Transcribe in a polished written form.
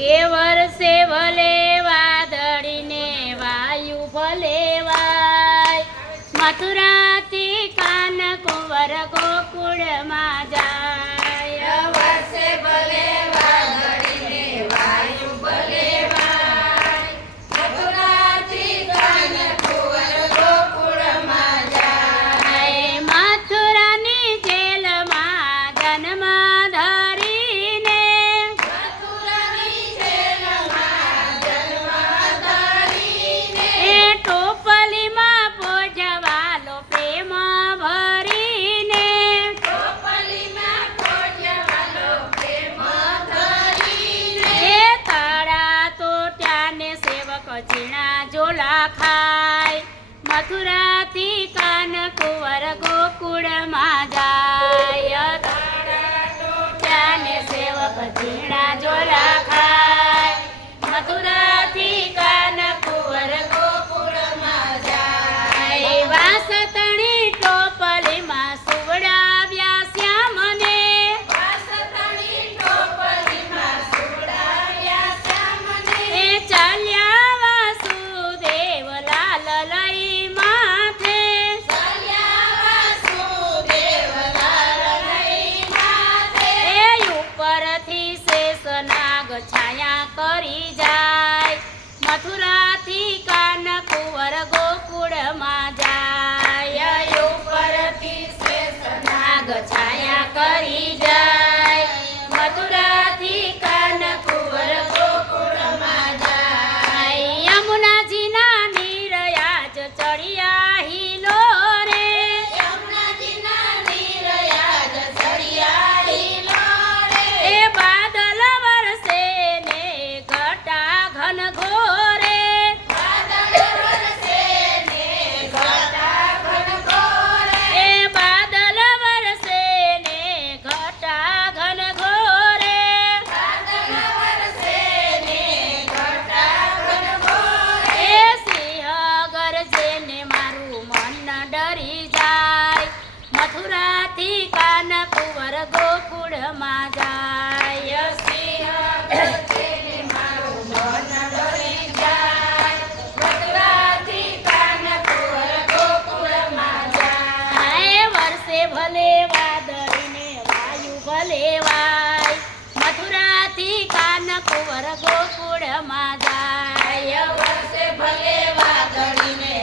કે વર્ષે ભલે વાદળીને વાયુ ભલે વાય, મથુરાથી કાન કુંવર ગોકુળમાં જાય. વર્ષે ભલે વાદળીને વાયુ ભલે વાય, મથુરાથી કાન કુંવર ગોકુળમાં જાય. મથુરાની જેલમાં જન્મ ધરીને, મથુરાની જેલમાં જન્મ ધરીને, એ ટોપલીમાં પોજવાલો પ્રેમ ભરીને, ટોપલીમાં પોજવાલો પ્રેમ ધરીને, એ તળા તો ત્યાંને સેવક ઝીણા ઝોલા ખાય, મથુરાથી કાન કુંવર ગોકુળમાં જાય. ત્યાંને સેવક ઝીણા ઝોલા ખાય, મથુરાથી કાન કુંવર ગોકુળમાં જાય. વાસતણી ટોપલીમાં સુવડાવ્યા શ્યામને, વાસતણી ટોપલીમાં સુવડાવ્યા શ્યામને, એ ચાલ્યા વાસુદેવ લાલ લઈ માથે, ચાલ્યા વાસુદેવલાલ લઈ માથે. એ ઉપરથી શેષનાગ છાયા કરી જાય, મથુરાથી કાન કુંવર ગોકુળમાં જાય. ઉપરથી શેષનાગ નાગ છાયા કરી જાય, મથુરાથી કાન કુંવર ગોકુળમાં જાય. યમુનાજીના નીરયાજ ચડિયા હિલો રે, યમુનાજીના નીરયાજ ચડિયા હિલો રે. એ બાદલ વરસે ને ઘટા ઘન ઘોરે, વાદળ વરસે ને ઘટા ઘન ઘોરે. એ બાદલ વરસે ને ઘટા ઘન ઘોરે, વાદળ વરસે ને ઘટા ઘન ઘોરે. એ સિંહ ગરજે ને મારું મન ડરી જાય, મથુરાથી કાન કુંવર ગોકુળમાં જાય. સિંહ ગરજે ને મારું મન ડરી જાય, મથુરાથી કાન કુંવર ગોકુળમાં જાય. એ વર્ષે ભલે વાદળીને વાયુ ભલે વાય, મથુરાથી કાન કુંવર ગોકુળમાં જાય. વર્ષે ભલે વાદળીને